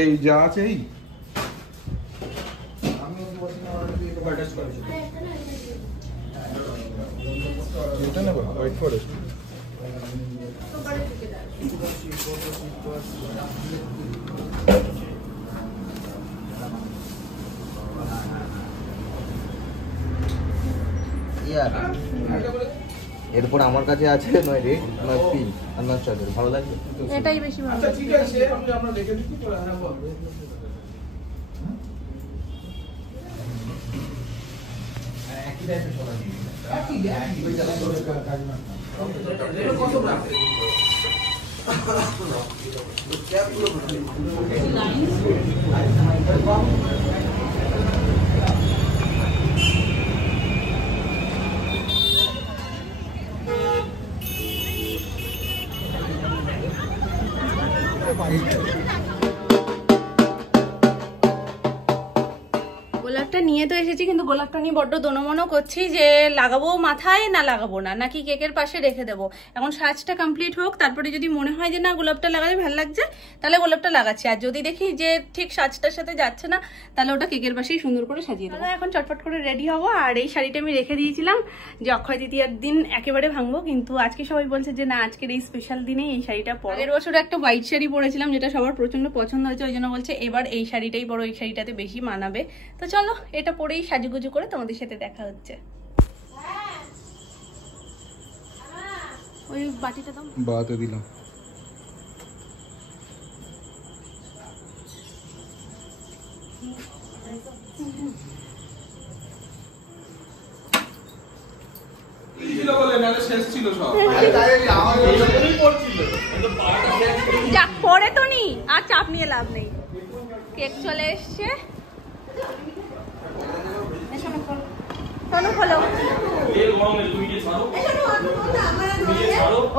এই যা আছে এই এটা নেব হোয়াইট ফরেস্ট এরপর আমার কাছে আছে নয় রেড নয় পিঙ্ক আর নয় চাদর ভালো লাগবে এটাই বেশি ভালো। আচ্ছা ঠিক আছে আমরা লিখে দিচ্ছি পরে হ্যাঁ বল একই টাইপের সবাই একই ওই জায়গা কাজ না এটা কত রাখতে গোলাপটা নিয়ে তো এসেছি, কিন্তু গোলাপটা নিয়ে বড্ড দোনমনো করছি যে লাগাবো মাথায় না লাগাবো না, নাকি কেকের পাশে রেখে দেবো। এখন সাজটা কমপ্লিট হোক, তারপরে যদি মনে হয় যে না গোলাপটা লাগালে ভালো লাগছে তাহলে গোলাপটা লাগাচ্ছি, আর যদি দেখি যে ঠিক সাজটার সাথে যাচ্ছে না তাহলে ওটা কেকের পাশেই সুন্দর করে সাজিয়ে দেবো। এখন চটপট করে রেডি হবো। আর এই শাড়িটা আমি রেখে দিয়েছিলাম যে অক্ষয় তৃতীয়ার দিন একেবারে ভাঙবো, কিন্তু আজকে সবাই বলছে যে না আজকের এই স্পেশাল দিনেই এই শাড়িটা পরো। আগের বছর একটা হোয়াইট শাড়ি পরেছিলাম যেটা সবার প্রচন্ড পছন্দ হয়েছে, ওই জন্য বলছে এবার এই শাড়িটাই পরো, এই শাড়িটাতে বেশি মানাবে। তো চলো এটা পরেই সাজুগুজু করে তোমাদের সাথে দেখা হচ্ছে। ওই বাটিটা দাও, বাতে দিলাম। যাক পরে তো নি আর চাপ নিয়ে লাভ নেই। কেক চলে এসছে,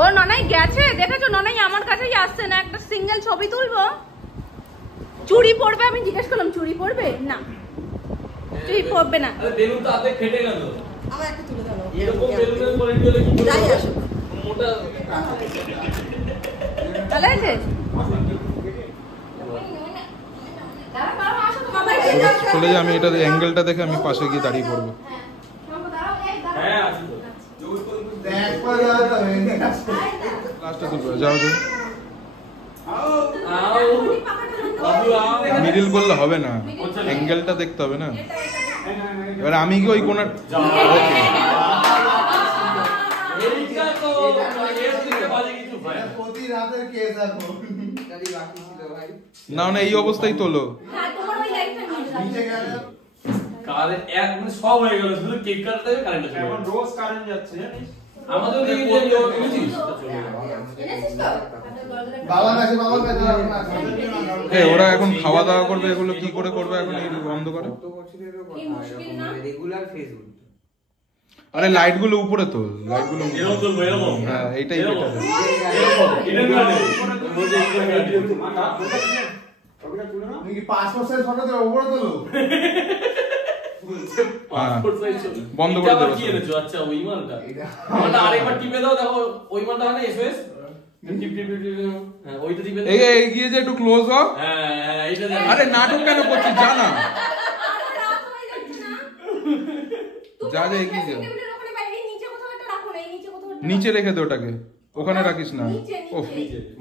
ও ননাই গেছে দেখেছো? ননাই আমার কাছেই আসছে না, একটা সিঙ্গেল ছবি তুলবো। চুড়ি পরবে? আমি জিজ্ঞেস করলাম চুড়ি পরবে, না চুড়ি পরবে না। আমার একটা তুলে দাও, এরকম বেলুনের পরে দিলে কি যাই আসো মোটা ভালো আছে। চলে যা, আমি এটা অ্যাঙ্গেলটা দেখে আমি পাশে গিয়ে দাঁড়িয়ে পড়বো। লাস্টে তুলবো, যাও যাও। মিডিল করলে হবে না, অ্যাঙ্গেলটা দেখতে হবে না। এবার আমি কি ওই কোণা না না এই অবস্থায় তোলো। সব হয়ে গেল, শুধু কেক কাটতে হবে, কারেন্ট চলে এখন রোজ কারেন্ট যাচ্ছে জানিস। আমাদের দিকে যে বুঝিস বাবার কাছে ওরা এখন খাওয়া দাওয়া করবে, এগুলো কি করে করবে এখন এই বন্ধ করে? রেগুলার ফেসবুক আরে লাইট গুলো উপরে তোল, লাইট গুলো হ্যাঁ এইটাই বেটার। বন্ধ করে দেবো। আচ্ছা ওই মালটা আমারটা আরেকবার টিপে দাও, দেখো ওই মালটা হয় না এসএস টিপ টিপ টিপ, হ্যাঁ ওইটা টিপে দাও। এই গিয়ে যে একটু ক্লোজ হ। হ্যাঁ এইটা জানি। আরে নাটক কেন করছিস জানা? যা যা এগিয়ে যা, নিচে রেখে দে ওটাকে, ওখানে রাখিস না। ওফ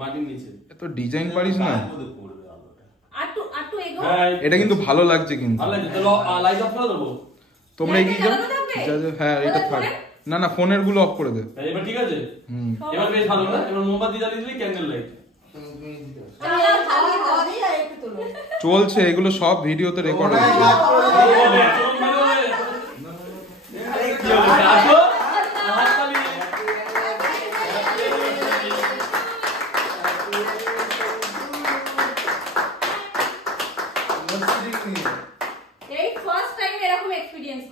মাটির নিচে এত ডিজাইন পারিস না। হ্যাঁ এটা কিন্তু ভালো লাগছে, কিন্তু ভালো লাগছে। তাহলে লাইট অফ করে দেবো। তোমরা এগিয়ে যাও। যা যা, হ্যাঁ এটা থাক। না না ফোনের গুলো অফ করে দে। এবার ঠিক আছে? এবার বেশ ভালো না? এবার মোমবাতি জ্বালিয়ে দিলি ক্যান্ডেল লাইট। চলছে এগুলো সব ভিডিওতে রেকর্ড আছে।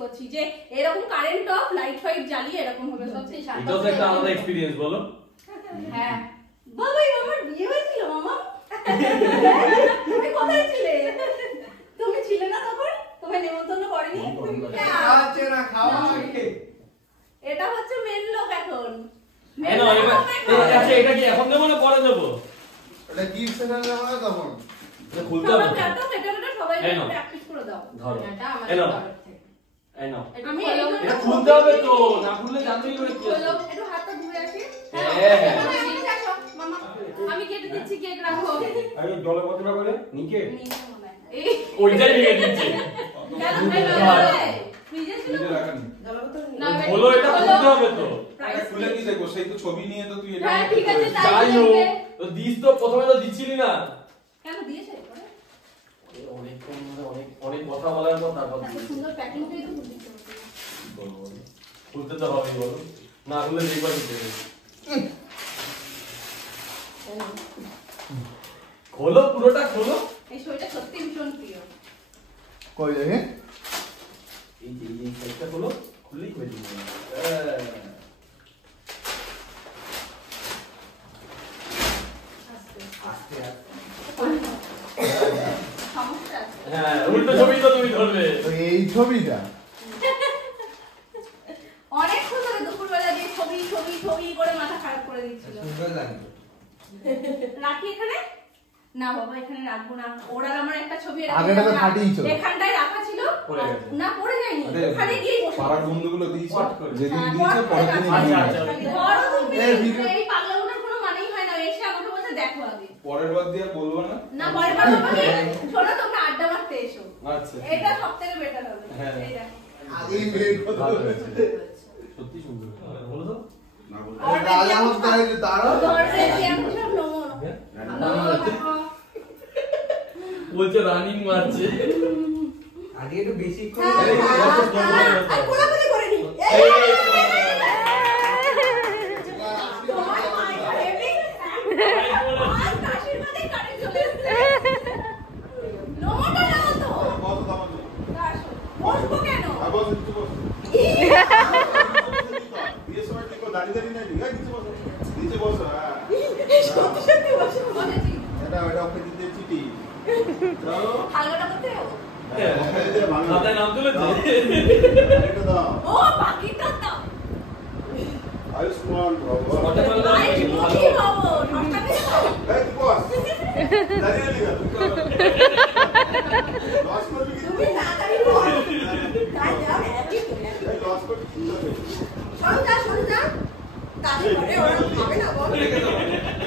করছি যে এরকম কারেন্ট অফ লাইট ফাইট জ্বালিয়ে এরকম হবে সবচেয়ে শান্ত। এটা তো একটা আলাদা এক্সপেরিয়েন্স বলো। হ্যাঁ বাবাই আমার বিয়ে হয়েছিল মামা। তুমি কোথায় ছিলে? তুমি ছিলে না তখন? তোমায় নেমন্তন্ন করেনি? আচ্ছা না খাওয়া আগে। এটা হচ্ছে মেন লোক এখন। আচ্ছা এটা কি এখন দেবো না পরে দেবো? এটা গিফট সেশন দেবো না তখন। এটা খুলতে হবে। এটা সবাই প্র্যাকটিস করে দাও। এটা আমার এই নাও। আমি এটা খুলতে হবে তো, না খুললে জানতেই হবে কি আছে। একটু হাতটা ধুয়ে আসি। হ্যাঁ মামা আমি কেটে দিচ্ছি, কেক রাখো। আরে জলে কতটা করে নিচে এই ওইটাই নিয়ে দিচ্ছি। ফ্রিজে ছিল না? বলো এটা খুলতে হবে তো। খুলে কি দেখো, সেই তো ছবি নিয়ে তো তুই এটা। হ্যাঁ ঠিক আছে যাই হোক তো দিস তো প্রথমে তো দিচ্ছিলি না। কেন দিয়েছে? অনেক কথা বলার পর তারপর এত সুন্দর প্যাকিং করে তো দিতে হবে। খুলতে তো হবেই বলো, না খুললে দেখবা কি দেবে। খোলো পুরোটা খোলো। এই শোটা সত্যি ভীষণ প্রিয়। কই দেখে এই যে এই সাইডটা খোলো, খুললেই হয়ে যাবে। আস্তে আস্তে সমস্যা আছে। হ্যাঁ উল্টো ছবি তো তুমি ধরবে। এই ছবিটা অনেকক্ষণ ধরে দুপুরবেলা দিয়ে ছবি ছবি ছবি করে মাথা খারাপ করে দিচ্ছিল। সুন্দর লাগে। রাখি এখানে? না বাবা এখানে রাখবো না। ওর আর আমার একটা ছবি আগেটা তো ফাটিয়েছ। এখানটায় রাখা ছিল। পড়ে গেছে। না পড়ে যায়নি। ওখানে গিয়ে বসে। পাড়ার বন্ধুগুলো দিয়েছে, What করে? যেদিন দিয়েছে পরের দিন আচ্ছা, আচ্ছা। বড় তুমি এই পাগলাগুলোর কোনো মানেই হয় না। এসে আমাকে বলছে দেখো আগে। পরের বার দিয়ে আর বলবো না। না পরের বার তোমাকে শোনো তোমরা আড্ডা মারতে এসো। আচ্ছা এটা সবথেকে বেটার হবে। হ্যাঁ। এই দেখো। আগেই মেয়ে কথা ভালো বলেছে। হয়েছে। সত্যি সুন্দর। বলো তো। না বলবো। রাজা মস্তান হয়েছে তারও। ধরছে কি আমি সব নমো। বলছে রানিং মারছে। আগে একটু বেশি করে আর কোলাকুলি করে নি। তোমার মায়ের হেভি আর আশীর্বাদে কাটে চলে এসেছে। নমোটা নাও তো। বসবো কেন? সত্যি সত্যি বসে বলেছি। হালকাটা করতে হবে। মাথায় নাম তুলেছে। ও বাকিটা দাও। আয়ুষ্মান ওটা বললে আরে ভালো। কি বাবু নষ্ট করে দাও। তুমি তাড়াতাড়ি বল। তাই যাও একই তো সরু যা কাজ করে ওরা খাবে না বল।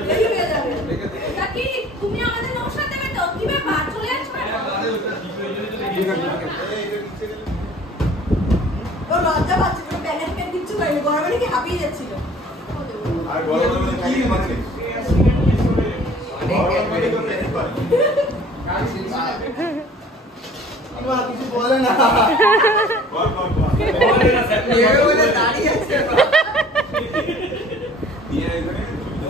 লেগে যাবে। এটা কি তুমি আমাদের নমস্কার দেবে তো? কি ব্যাপার চলে আসছো না? ও লজ্জা পাচ্ছে পুরো ব্যাগে থেকে কিচ্ছু করেনি। গরমে নাকি হাঁপিয়ে যাচ্ছিল। আর গরমে কি মানে কিছু বলে না। দাঁড়িয়ে আছে।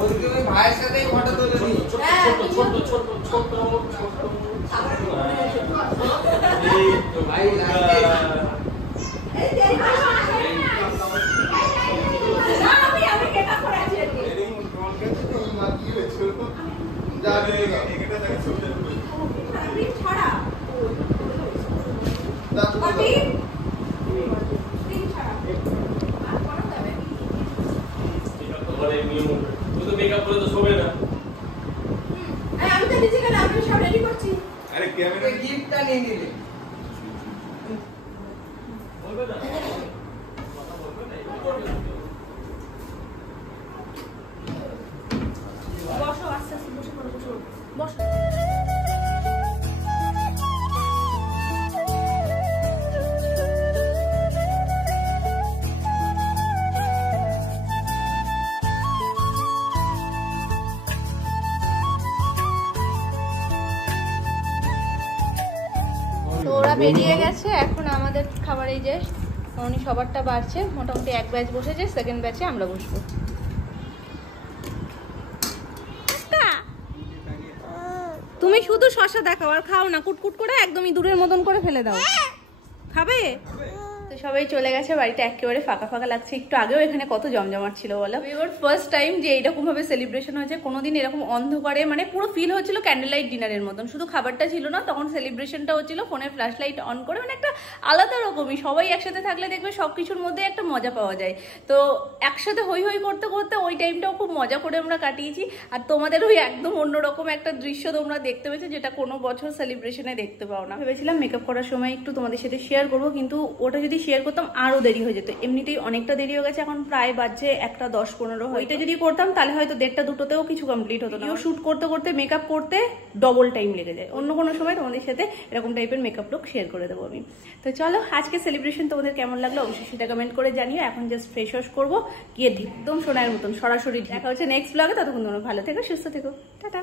ওদিকে ওই ভাইয়ের সাথেই ফটো তুলে নি। ছোট এই তো ভাই লাস্টে এই দেরি করে না আমি কেটা করে আছি আজকে। আমি ছড়া বাকি তিন ছড়া আর করা যাবে মেকআপ করে তো শোবে না। আমি তো নিজে কেন আমি সব রেডি করছি। আরে ক্যামেরা গিফটটা নিয়ে নিলে। বলবে না কথা বলবে না এবার করবে না। বসো আস্তে আস্তে বসে পড়ো বসো। বেরিয়ে গেছে, এখন আমাদের খাবার এই যে উনি সবারটা বাড়ছে, মোটামুটি এক ব্যাচ বসেছে, সেকেন্ড ব্যাচে আমরা বসবো। তুমি শুধু শশা দেখাও আর খাও না, কুটকুট করে একদমই দূরের মতন করে ফেলে দাও। খাবে? তো সবাই চলে গেছে, বাড়িতে একেবারে ফাঁকা ফাঁকা লাগছে। একটু আগেও এখানে কত জমজমাট ছিল বলো। এবার ফার্স্ট টাইম যে এইরকম ভাবে সেলিব্রেশন হয়েছে, কোনোদিন এরকম অন্ধকারে, মানে পুরো ফিল হচ্ছিল ক্যান্ডেল লাইট ডিনারের মতন। শুধু খাবারটা ছিল না, তখন সেলিব্রেশনটা হচ্ছিল ফোনের ফ্ল্যাশ লাইট অন করে, মানে একটা আলাদা রকমই। সবাই একসাথে থাকলে দেখবে সবকিছুর মধ্যে একটা মজা পাওয়া যায়। তো একসাথে হই হই করতে করতে ওই টাইমটাও খুব মজা করে আমরা কাটিয়েছি। আর তোমাদের ওই একদম অন্যরকম একটা দৃশ্য তোমরা দেখতে পেয়েছো, যেটা কোনো বছর সেলিব্রেশনে দেখতে পাও না। ভেবেছিলাম মেকআপ করার সময় একটু তোমাদের সাথে শেয়ার করবো, কিন্তু ওটা যদি শেয়ার করতাম আরো দেরি হয়ে যেত। এমনিতেই অনেকটা দেরি হয়ে গেছে, এখন প্রায় বাজছে 1টা 10-15। ওইটা যদি করতাম তাহলে হয়তো 1টা-2টোতেও কিছু কমপ্লিট হতো না। শুট করতে করতে মেকআপ করতে ডবল টাইম লেগে যায়। অন্য কোনো সময় তোমাদের সাথে এরকম টাইপের মেকআপ লুক শেয়ার করে দেবো আমি। তো চলো, আজকে সেলিব্রেশন তোমাদের কেমন লাগলো অবশ্যই সেটা কমেন্ট করে জানিও। এখন জাস্ট ফ্রেশ ওয়াশ করবো, গিয়ে একদম সোনার মতন সরাসরি দেখা হচ্ছে নেক্সট ব্লগে। ততক্ষণ তোমরা ভালো থেকো, সুস্থ থেকো, টাটা।